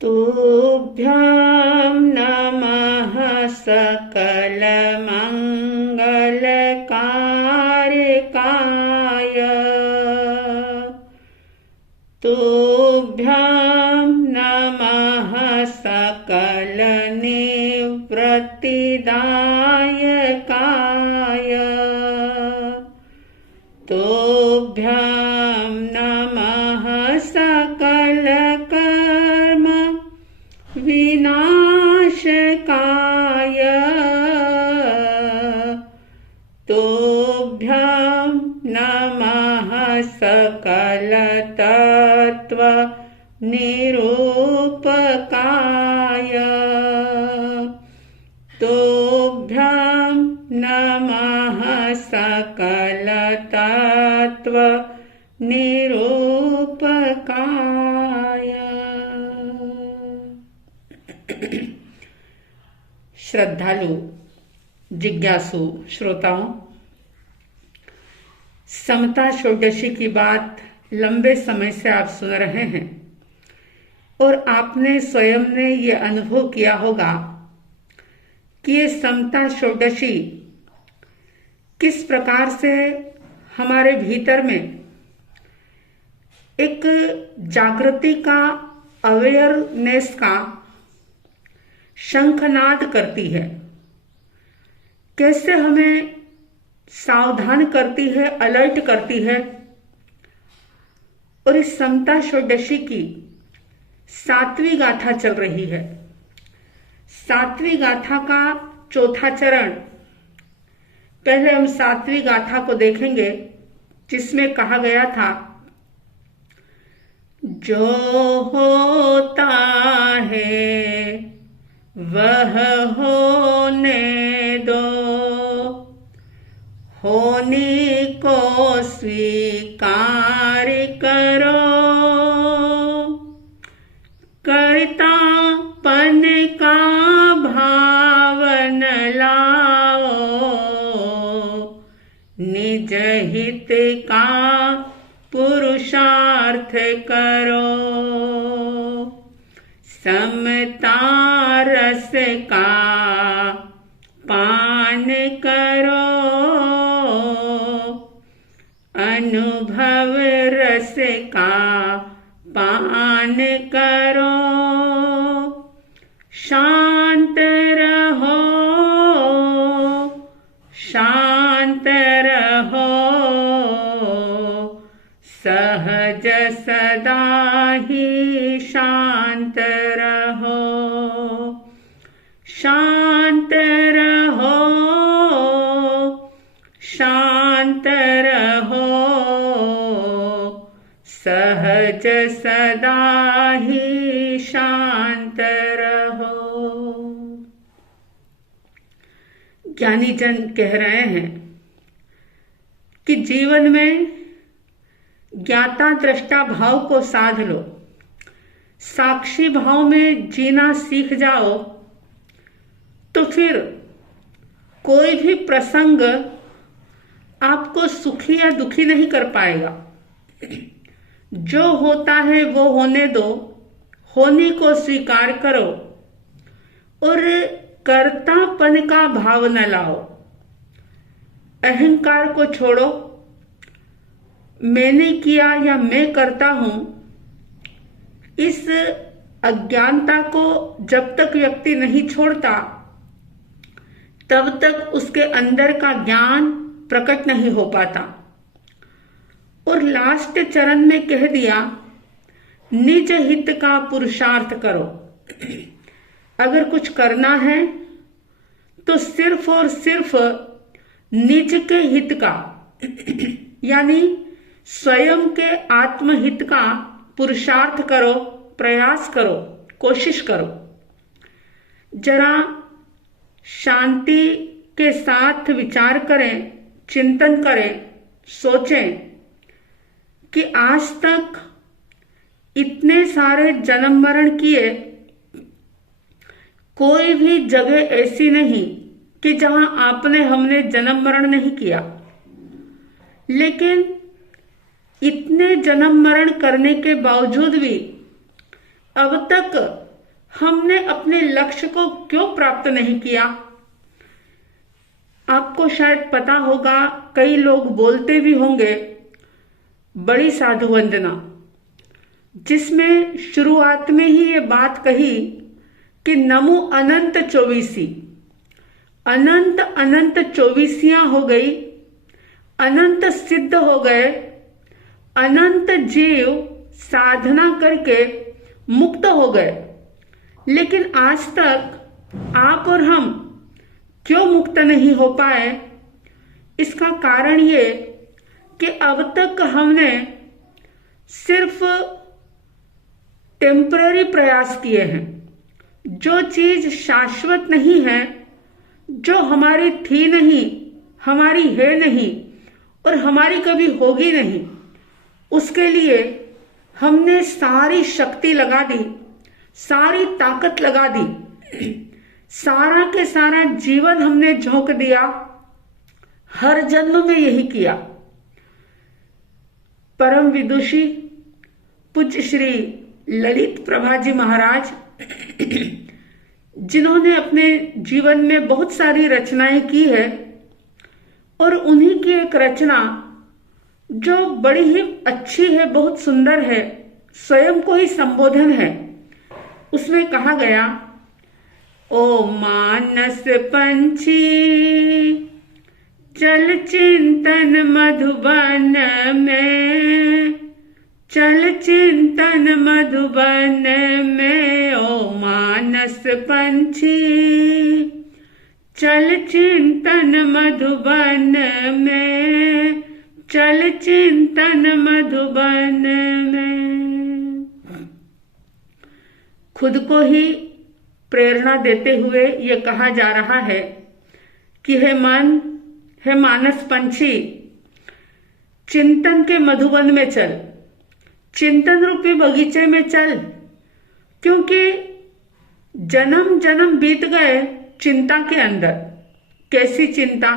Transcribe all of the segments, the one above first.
तुभ्यं नमः सकलमङ्गलकारकाय। तुभ्यं नमः सकलनिवृत्तिदायकाय। तुभ्यं नमः सकलकर्म विनाशकाय। तुभ्यं नमः सकलतत्त्व निरूपकाय। तुभ्यं नमः सकलतत्त्व निरूपकाय। श्रद्धालु जिज्ञासु श्रोताओं, समता षोडशी की बात लंबे समय से आप सुन रहे हैं और आपने स्वयं ने ये अनुभव किया होगा कि ये समता षोडशी किस प्रकार से हमारे भीतर में एक जागृति का, अवेयरनेस का शंखनाद करती है, कैसे हमें सावधान करती है, अलर्ट करती है। और इस समता षोडशी की 7वीं गाथा चल रही है। 7वीं गाथा का चौथा चरण, पहले हम 7वीं गाथा को देखेंगे जिसमें कहा गया था, जो होता है वह होने दो, होने को स्वीकार करो, कर्तापन का भाव न लाओ, निज हित का पुरुषार्थ करो, समता रस का पान करो, अनुभव रस का पान करो, शांत रहो, शांत रहो, सहज सदा ही शांत रहो, शांत रहो, शांत रहो, सहज सदा ही शांत रहो। ज्ञानी जन कह रहे हैं कि जीवन में ज्ञाता दृष्टा भाव को साध लो, साक्षी भाव में जीना सीख जाओ, तो फिर कोई भी प्रसंग आपको सुखी या दुखी नहीं कर पाएगा। जो होता है वो होने दो, होने को स्वीकार करो और कर्तापन का भाव न लाओ, अहंकार को छोड़ो। मैंने किया या मैं करता हूं, इस अज्ञानता को जब तक व्यक्ति नहीं छोड़ता तब तक उसके अंदर का ज्ञान प्रकट नहीं हो पाता। और लास्ट चरण में कह दिया, निज हित का पुरुषार्थ करो। अगर कुछ करना है तो सिर्फ और सिर्फ निज के हित का यानी स्वयं के आत्महित का पुरुषार्थ करो, प्रयास करो, कोशिश करो। जरा शांति के साथ विचार करें, चिंतन करें, सोचें कि आज तक इतने सारे जन्म मरण किए, कोई भी जगह ऐसी नहीं कि जहां आपने हमने जन्म मरण नहीं किया। लेकिन इतने जन्म मरण करने के बावजूद भी अब तक अपने लक्ष्य को क्यों प्राप्त नहीं किया? आपको शायद पता होगा, कई लोग बोलते भी होंगे बड़ी साधु वंदना, जिसमें शुरुआत में ही ये बात कही कि नमो अनंत चौबीसी। अनंत अनंत चौबीसियां हो गई, अनंत सिद्ध हो गए, अनंत जीव साधना करके मुक्त हो गए। लेकिन आज तक आप और हम क्यों मुक्त नहीं हो पाए? इसका कारण ये कि अब तक हमने सिर्फ टेम्पररी प्रयास किए हैं। जो चीज शाश्वत नहीं है, जो हमारी थी नहीं, हमारी है नहीं और हमारी कभी होगी नहीं, उसके लिए हमने सारी शक्ति लगा दी, सारी ताकत लगा दी, सारा के सारा जीवन हमने झोंक दिया। हर जन्म में यही किया। परम विदुषी पूज्य श्री ललित प्रभा जी महाराज, जिन्होंने अपने जीवन में बहुत सारी रचनाएं की है, और उन्हीं की एक रचना जो बड़ी ही अच्छी है, बहुत सुंदर है, स्वयं को ही संबोधन है। उसमें कहा गया, ओ मानस पंछी चल चिंतन मधुबन में, चल चिंतन मधुबन में, ओ मानस पंछी चल चिंतन मधुबन में, चल चिंतन मधुबन में। खुद को ही प्रेरणा देते हुए ये कहा जा रहा है कि हे मन, हे मानस पंछी, चिंतन के मधुबन में चल, चिंतन रूपी बगीचे में चल। क्योंकि जन्म जन्म बीत गए चिंता के अंदर। कैसी चिंता?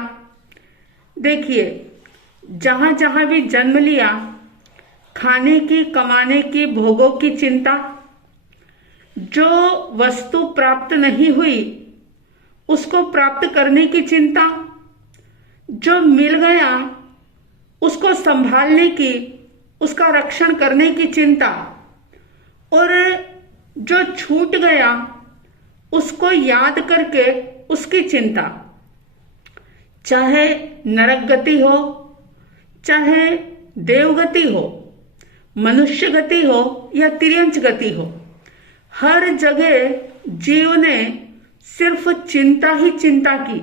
देखिए, जहां जहां भी जन्म लिया, खाने की, कमाने की, भोगों की चिंता, जो वस्तु प्राप्त नहीं हुई उसको प्राप्त करने की चिंता, जो मिल गया उसको संभालने की, उसका रक्षण करने की चिंता, और जो छूट गया उसको याद करके उसकी चिंता। चाहे नरक गति हो, चाहे देवगति हो, मनुष्य गति हो या तिर्यंच गति हो, हर जगह जीव ने सिर्फ चिंता ही चिंता की।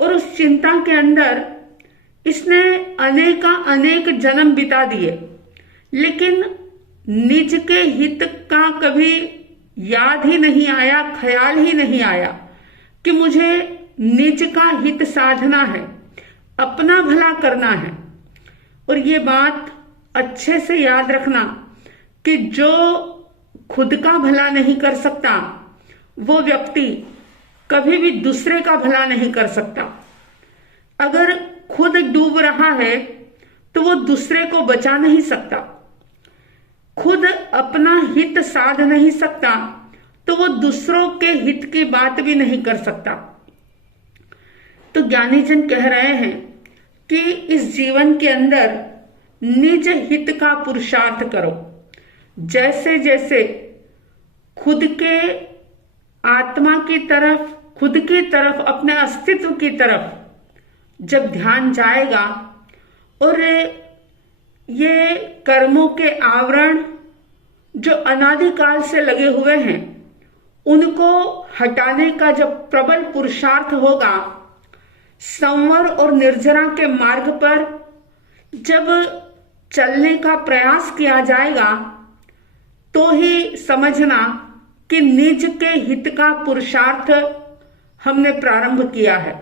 और उस चिंता के अंदर इसने अनेक जन्म बिता दिए, लेकिन निज के हित का कभी याद ही नहीं आया, ख्याल ही नहीं आया कि मुझे निज का हित साधना है, अपना भला करना है। और ये बात अच्छे से याद रखना कि जो खुद का भला नहीं कर सकता, वो व्यक्ति कभी भी दूसरे का भला नहीं कर सकता। अगर खुद डूब रहा है तो वो दूसरे को बचा नहीं सकता, खुद अपना हित साध नहीं सकता तो वो दूसरों के हित की बात भी नहीं कर सकता। तो ज्ञानीजन कह रहे हैं कि इस जीवन के अंदर निज हित का पुरुषार्थ करो। जैसे जैसे खुद के आत्मा की तरफ, खुद की तरफ, अपने अस्तित्व की तरफ जब ध्यान जाएगा और ये कर्मों के आवरण जो अनादिकाल से लगे हुए हैं उनको हटाने का जब प्रबल पुरुषार्थ होगा, संवर और निर्जरा के मार्ग पर जब चलने का प्रयास किया जाएगा, तो ही समझना कि निज के हित का पुरुषार्थ हमने प्रारंभ किया है।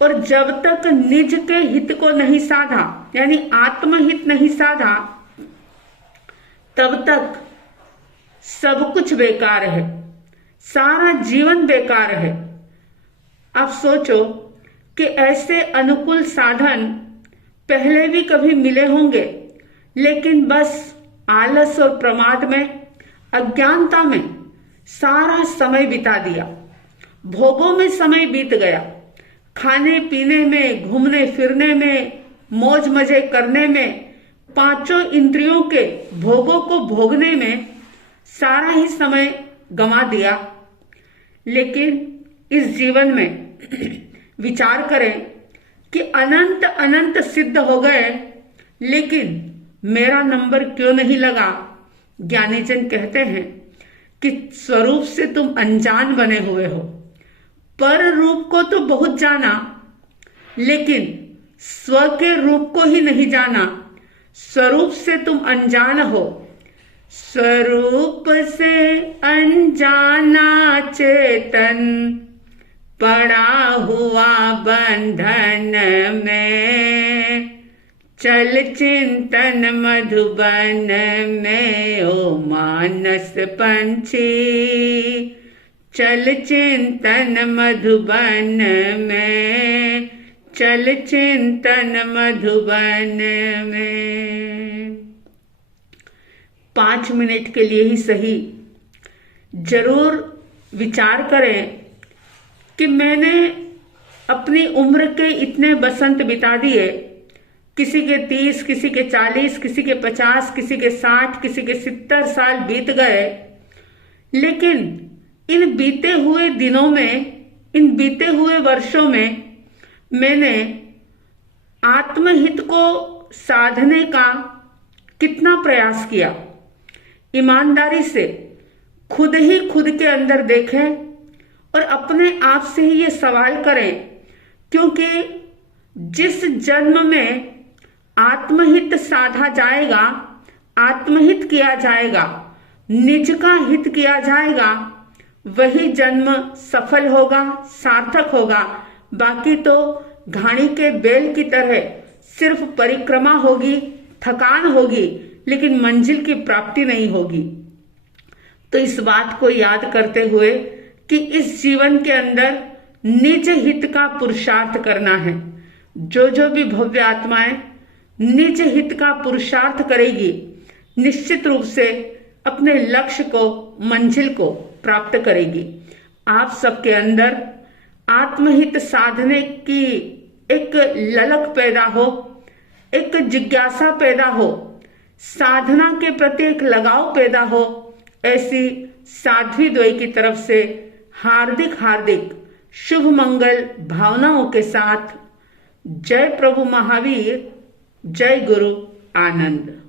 और जब तक निज के हित को नहीं साधा, यानी आत्महित नहीं साधा, तब तक सब कुछ बेकार है, सारा जीवन बेकार है। आप सोचो कि ऐसे अनुकूल साधन पहले भी कभी मिले होंगे, लेकिन बस आलस और प्रमाद में, अज्ञानता में सारा समय बिता दिया, भोगों में समय बीत गया, खाने पीने में, घूमने फिरने में, मौज मजे करने में, पांचों इंद्रियों के भोगों को भोगने में सारा ही समय गंवा दिया। लेकिन इस जीवन में विचार करें कि अनंत अनंत सिद्ध हो गए, लेकिन मेरा नंबर क्यों नहीं लगा। ज्ञानी जन कहते हैं कि स्वरूप से तुम अनजान बने हुए हो, पर रूप को तो बहुत जाना, लेकिन स्व के रूप को ही नहीं जाना। स्वरूप से तुम अनजान हो, स्वरूप से अनजाना चेतन पड़ा हुआ बंधन में, चल चिंतन मधुबन में ओ मानस पंछी, चल चिंतन मधुबन में, चल चिंतन मधुबन में। 5 मिनट के लिए ही सही जरूर विचार करें कि मैंने अपनी उम्र के इतने बसंत बिता दिए, किसी के 30, किसी के 40, किसी के 50, किसी के 60, किसी के 70 साल बीत गए, लेकिन इन बीते हुए दिनों में, इन बीते हुए वर्षों में मैंने आत्महित को साधने का कितना प्रयास किया। ईमानदारी से खुद ही खुद के अंदर देखें और अपने आप से ही ये सवाल करें, क्योंकि जिस जन्म में आत्महित साधा जाएगा, आत्महित किया जाएगा, निज का हित किया जाएगा, वही जन्म सफल होगा, सार्थक होगा। बाकी तो घाणी के बेल की तरह सिर्फ परिक्रमा होगी, थकान होगी, लेकिन मंजिल की प्राप्ति नहीं होगी। तो इस बात को याद करते हुए कि इस जीवन के अंदर निज हित का पुरुषार्थ करना है। जो भी भव्य आत्माएं निज हित का पुरुषार्थ करेगी, निश्चित रूप से अपने लक्ष्य को, मंजिल को प्राप्त करेगी। आप सबके अंदर आत्महित साधने की एक ललक पैदा हो, एक जिज्ञासा पैदा हो, साधना के प्रति एक लगाव पैदा हो, ऐसी साध्वी द्वय की तरफ से हार्दिक हार्दिक शुभ मंगल भावनाओं के साथ जय प्रभु महावीर, जय गुरु आनंद।